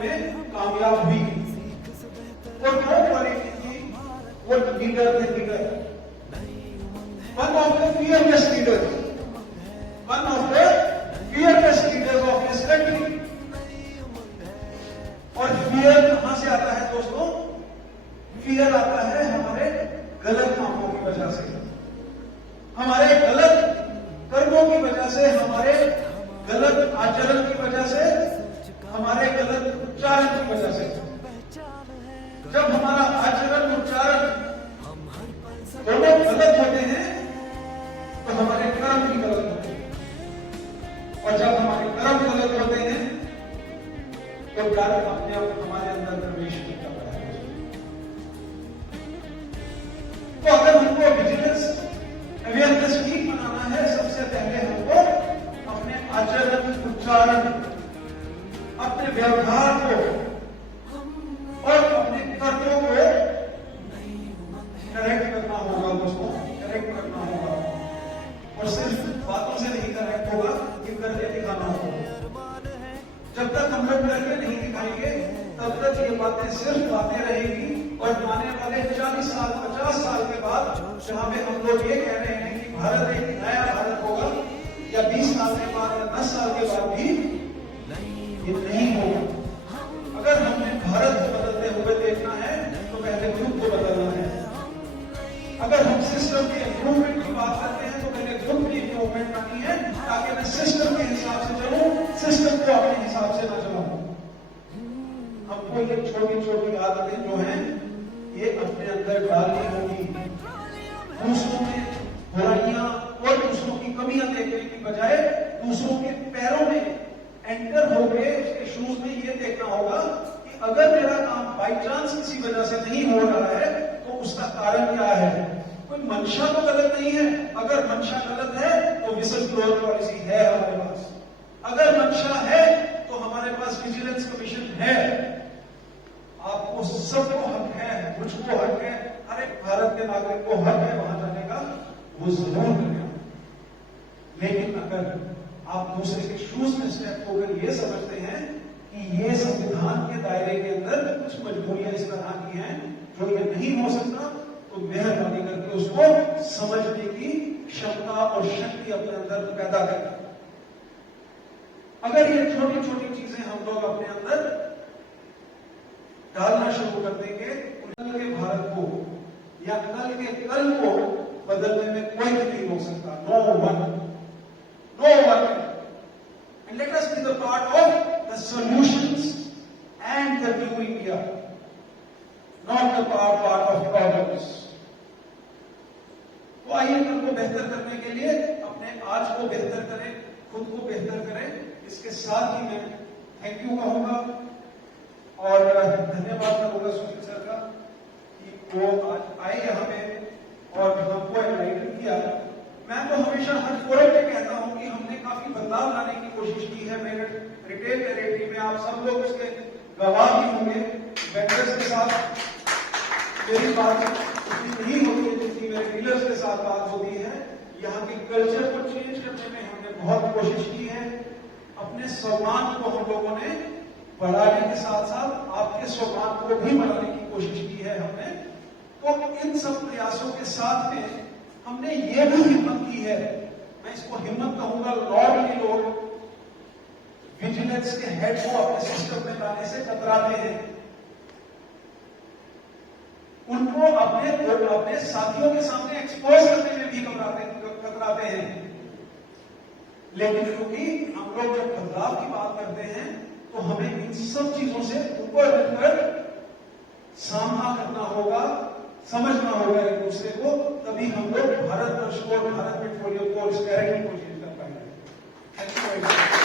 में कामयाब हुई। और दो क्वालिटी थी वो लीडर थे, leader. One of the fearless leaders, one of the fearless leaders of his country। और फियर कहां से आता है दोस्तों? फियर आता है हमारे गलत कामों की वजह से, हमारे गलत कर्मों की वजह से, हमारे गलत आचरण की वजह से, हमारे गलत उच्चारण की वजह से। जब हमारा आचरण उच्चारण दोनों गलत होते हैं तो हमारे कर्म भी गलत होते हैं, और जब हमारे कर्म गलत होते हैं तो डर अपने आप हमारे अंदर प्रवेश नहीं कर रहा है। तो अगर हमको विजिलेंस अवेयरनेस ठीक बनाना है, सबसे पहले हमको अपने आचरण, उच्चारण, अपने व्यवहार को और अपने कर्मों को करेक्ट करना होगा दोस्तों, करेक्ट करना होगा। और सिर्फ बातों से नहीं करेक्ट होगा, ये करके दिखाना होगा। जब तक हम लोग करके नहीं दिखाएंगे तब तक ये बातें सिर्फ बातें रहेगी, और आने वाले 40 साल 50 साल के बाद जहां पे हम लोग ये कह रहे हैं कि भारत एक नया भारत होगा, या 20 साल के बाद या 10 साल के बाद भी ये नहीं होगा। अगर हमने भारत को बदलते हुए देखना है तो पहले खुद को बदलना है। अगर हम सिस्टम के इम्प्रूवमेंट की बात करते हैं तो पहले खुद की इम्प्रूवमेंट करनी है, ताकि मैं सिस्टम के हिसाब से चलूं, सिस्टम को अपने हिसाब से ना चलाऊं। हमको ये छोटी छोटी आदतें जो हैं ये अपने अंदर डालनी होगी। दूसरों में बुराइयां और दूसरों की कमियां देखने की बजाय दूसरों के पैरों में एंटर होके उसके शूज में ये देखना होगा कि अगर मेरा काम बाई चांस किसी वजह से नहीं हो रहा है तो उसका कारण क्या है। कोई मंशा तो गलत नहीं है, अगर मंशा गलत है तो विसल ब्लोअर पॉलिसी है हमारे पास। अगर मंशा है तो हमारे पास विजिलेंस कमीशन है। आपको सबको हक है, मुझको हक है, हर एक भारत के नागरिक को हक है वहां जाने का, वो जरूर करेगा। लेकिन अगर आप दूसरे के शूज में स्टेप होकर ये समझते हैं कि ये संविधान के दायरे के अंदर कुछ मजबूरियां इस तरह की हैं जो ये नहीं हो सकता, तो मेहरबानी करके उसको समझने की क्षमता और शक्ति अपने अंदर पैदा करें। अगर ये छोटी छोटी चीजें हम लोग अपने अंदर डालना शुरू कर देंगे, कल के भारत को या कल के कल को बदलने में कोई भी नहीं रोक सकता। No one, no one. And let us be the part of the solutions and the new India, not the part of problems. तो आइए कल को बेहतर करने के लिए अपने आज को बेहतर करें, खुद को बेहतर करें। इसके साथ ही मैं थैंक यू कहूंगा और धन्यवाद करूंगा सुशील सर का कि वो आज आए यहाँ पे और हमको एनलाइटन किया। मैं तो हमेशा हर फोरम में कहता हूं कि हमने काफी बदलाव लाने की कोशिश की है। मेरे रिटेल टेरिटरी में आप सब लोग उसके गवाह भी होंगे। वेंडर्स के साथ मेरी बात उतनी नहीं होती है जितनी मेरे डीलर्स के साथ बात होती है। यहाँ के कल्चर को चेंज करने में हमने बहुत कोशिश की है। अपने सम्मान को हम लोगों ने बढ़ाने के साथ साथ आपके सम्मान को भी बढ़ाने की कोशिश की है हमने। तो इन सब प्रयासों के साथ में हमने ये भी हिम्मत की है, मैं इसको हिम्मत कहूंगा। लॉर्डली लोग विजिलेंस के हेड को अपने सिस्टम में लाने से कतराते हैं, उनको अपने साथियों के सामने एक्सपोज करने में भी कतराते हैं। लेकिन क्योंकि हम लोग जब बदलाव की बात करते हैं तो हमें इन सब चीजों से ऊपर उठकर सामना करना होगा, समझना होगा एक दूसरे को, तभी हम लोग भारतवर्ष को, भारत पेट्रोलियम को रिस्पेक्ट की कोशिश कर पाएंगे। Thank you very much.